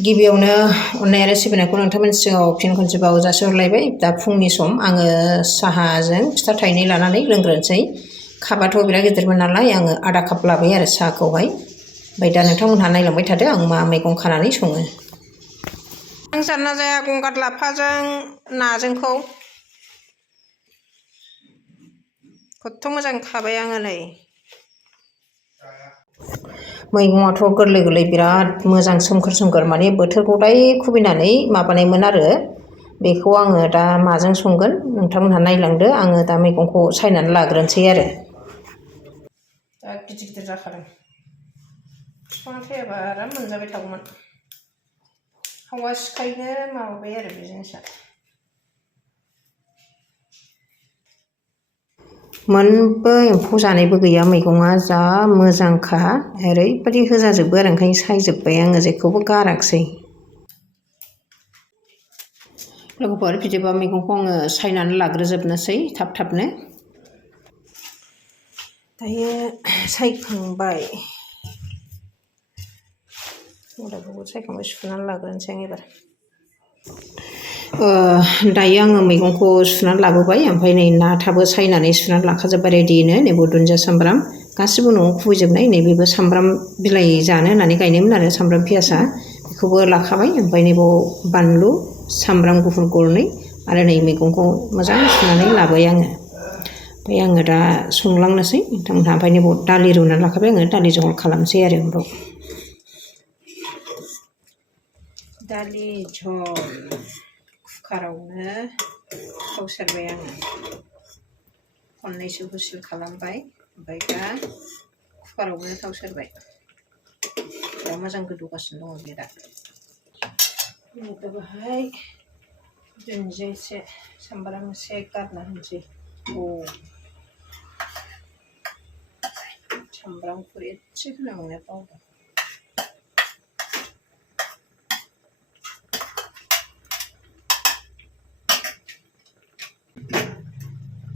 गिबियावनो अननाय आरो सिबिनायखौ नोंथांमोननि सिगाङाव फिन खनसेबाव जासिहरलायबाय। दा फुंनि सम आङो साहाजों फिथा थाइनै लानानै लोंग्रोनोसै। कापाथ' बिराद गिदिरमोन नालाय आङो आधा काप लाबाय आरो साहाखौहाय। ओमफ्राय दा नोंथांमोनहा नायलांबाय थादो आं मा मैगं खानानै सङो। आं जाना जाया गंगार लाफाजों नाजोंखौ खथ्थ' मोजां खाबाय आङो नै। मैगङाथ' गोरलै गोरलै बिराद मोजां सोमखोर सोमखोर माने बोथोरखौ दाय खुबैनानै माबानायमोन आरो बेखौ आङो दा माजों संगोन नोंथांमोनहा नायलांदो। आङो दा मैगंखौ सायनानै लाग्रोनोसै आरो। दा गिदिर गिदिर जाखादों। बिफाङा थैयाबा आराम मोनजाबाय थागौमोन। हावासिखायनो माबाबाय आरो बे जिनिसा। मोनबो एम्फौ जानायबो गैया मैगङा जा मोजांखा ओरैबायदि होजाजोबो आरो ओंखायनो सायजोब्बाय आङो जेखौबो गाराखिसै। लोगोफोर बिदिबा मैगंखौ आङो सायनानै लाग्रोजोबनोसै थाब थाबनो। दायो सायखांबाय मुदाखौबो सायखांबाय सुनानै लाग्रोनोसै आं एबार। दायो आङो मैगंखौ सुनानै लाबोबाय ओमफ्राय नै नाथाबो सायनानै सुनानै लाखाजोब्बाय रेडिनो। नैबे दुन्दिया सामब्राम गासिबो न'आव खुबैजोबनाय। नैबेबो सामब्राम बिलाइ जानो होननानै गायनायमोन आरो सामब्राम पियासा बेखौबो लाखाबाय। ओमफ्राय नैबाव बानलु सामब्राम गुफुर गरनै आरो नै मैगंखौ मोजां सुनानै लाबाय आङो। ओमफ्राय आङो दा संलांनोसै नोंथांमोनहा। ओमफ्राय नैबाव दालि रुनानै लाखाबाय आङो दालि जहल खालामसै आरो उनाव। दालि जहल कुकारावनो थाव सेरबाय आङो। खननैसो हुइसेल खालामबाय ओमफ्राय दा कुकारावनो थाव सेरबाय। दा मोजां गोदौगासिनो दङ बे दा। बेहाय दुन्दिया एसे सामब्राम एसे गारना होनोसै। सामब्राम गुफुर एसे होनांगौना बावदों।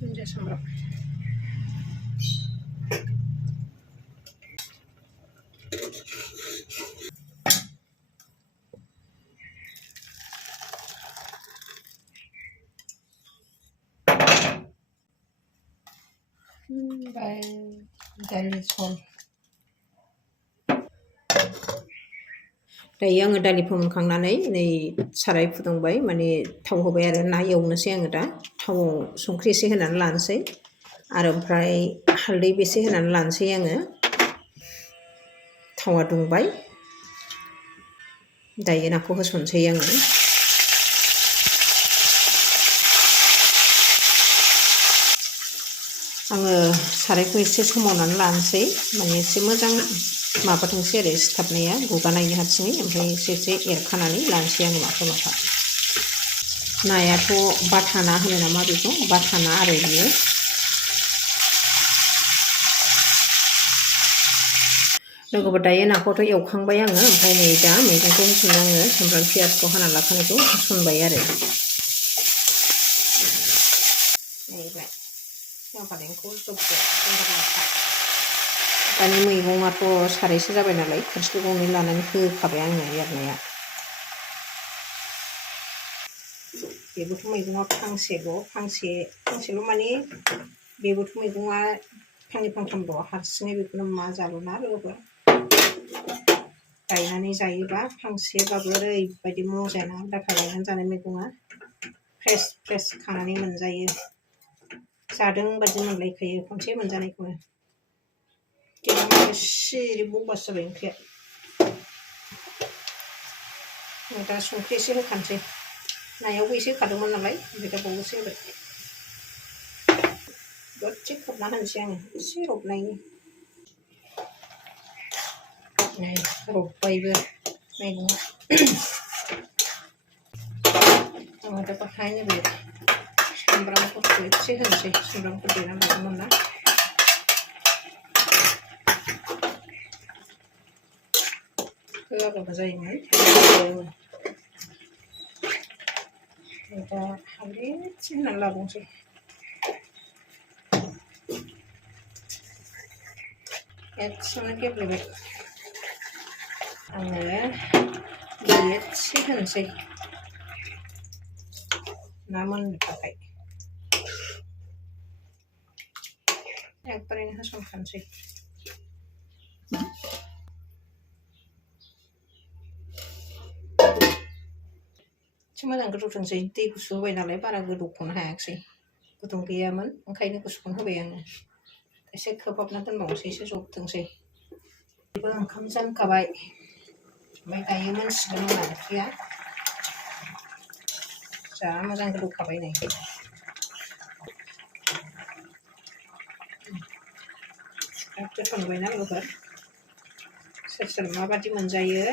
दुन्दिया सामब्राम ओमफ्राय दालि जहल। दायो आङो दालि फोमोनखांनानै नै साराय फुदुंबाय माने थाव होबाय आरो ना एवनोसै आङो दा। थावआव संख्रि एसे होनानै लानोसै आरो ओमफ्राय हालदै एसे होनानै लानोसै आङो। थावा दुंबाय दायो नाखौ होसनसै आङो। आङो सारायखौ एसे सोमावनानै लानोसै माने एसे मोजां माबाथोंसै आरो सिथाबनाया गुगानायनि हारसिङै। ओमफ्राय एसे एसे एरखानानै लानोसै आङो माफा माफा। नायाथ' बाथा ना होनो नामा बेखौ बाथा ना आरो बियो। लोगोफोर दायो नाखौथ' एवखांबाय आङो ओमफ्राय नै दा मैगंखौ होसननो आङो सामब्राम पियासखौ हाना लाखानायखौ होसनबाय आरो। दानि मैगङाथ' सारायसे जाबाय नालाय खोरस्लि गंनै लानानै होखाबाय आङो एरनाया। बेबोथ' मैगङा फांसेल' माने बेबोथ' मैगङा फांनै फांथामल' हारसिङै बेखौनो मा जालुना लोगोफोर। गायनानै जायोबा फांसेबाबो ओरैबायदि मजायानो आलादाखा गायनानै जानाय मैगङा। फ्रेस फ्रेस खानानै मोनजायो। जादों बायदि मोनलायखायो खनसे मोनजानायखौनो। सिरि बबासो जाबाय ओंख्रिया। दा संख्रि एसे होखानोसै। नायावबो एसे होखादोंमोन नालाय ओमफ्राय दा बावैसो होबाय। दसे खोबना होनोसै आङो एसे रबनायनि। नै रबबायबो मैगङा। आङो दा बाहाय नैबे सामब्राम गुफुर एसे होनोसै सामब्राम गुफुर देनानै लादोंमोन ना। होआबाबो जायोमोन। दा हालदै एसे होनानै लाबावनोसै। एसेनो गेब्लेबाय। आङो बेयो एसे होनोसै ना मोननो थाखाय एकबारैनो होसनखानोसै एसे मोजां गोदौथोंसै दै गुसु होबाय नालाय बारा गोदौख'नो हायाखिसै गुदुं गैयामोन ओंखायनो गुसुखौनो होबाय आङो एसे खोबहाबना दोनबावनोसै एसे जबथोंसै बेबो ओंखाम जानखाबाय ओमफ्राय दायो मोनसिगोन आंना ओंख्रिया जा मोजां गोदौखाबाय नै गोथाव नुबायना लोगोफोर सोर सोर माबादि मोनजायो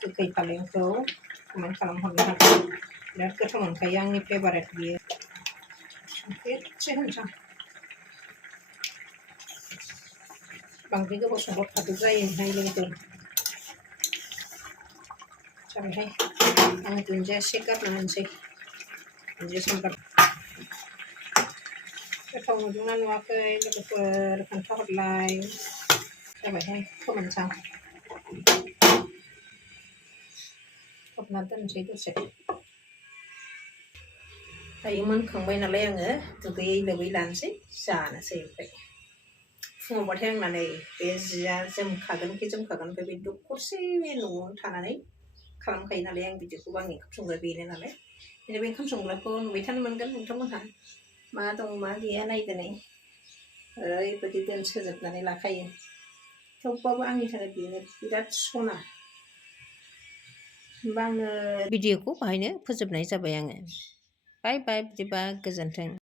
गोखै फालेंखौ कमेन्ट खालामहरनो हागोन बिराद गोथाव मोनखायो आंनि फेभारेट बियो संख्रि एसे होनोसै बांद्राय गोबाव संबाव थादो जायोहाय लोगोफोर जाबायहाय आङो दुन्दिया एसे गारना होनोसै दुन्दिया सामब्राम गोथाव नुदोंना नुवाखै लोगोफोर खोन्थाहरलाय जाबायहाय फोमोनसां खोबना दोनसै दसे दायो मोनखांबाय नालाय आङो दुगैयै लोबै लानोसै जानोसै ओमफ्राय फुङावबाथाय आंना नै बे जिया जोमखागोन ओमफ्राय बे दखरसे न'आवनो थानानै खालामखायो नालाय आं भिडिअखौबो आंनि ओंखाम संग्रा बेनो नालाय बे ओंखाम संग्राखौ नुबाय थानो मोनगोन नोंथांमोनहा मा दं मा गैया नायदो नै ओरैबायदि दोनसोजोबनानै लाखायो थेवबाबो आंनि थाखाय बेनो बिराद सना होमबा आङो भिडिअखौ बाहायनो फोजोबनाय जाबाय आङो बाय बाय बिदिबा गोजोन्थों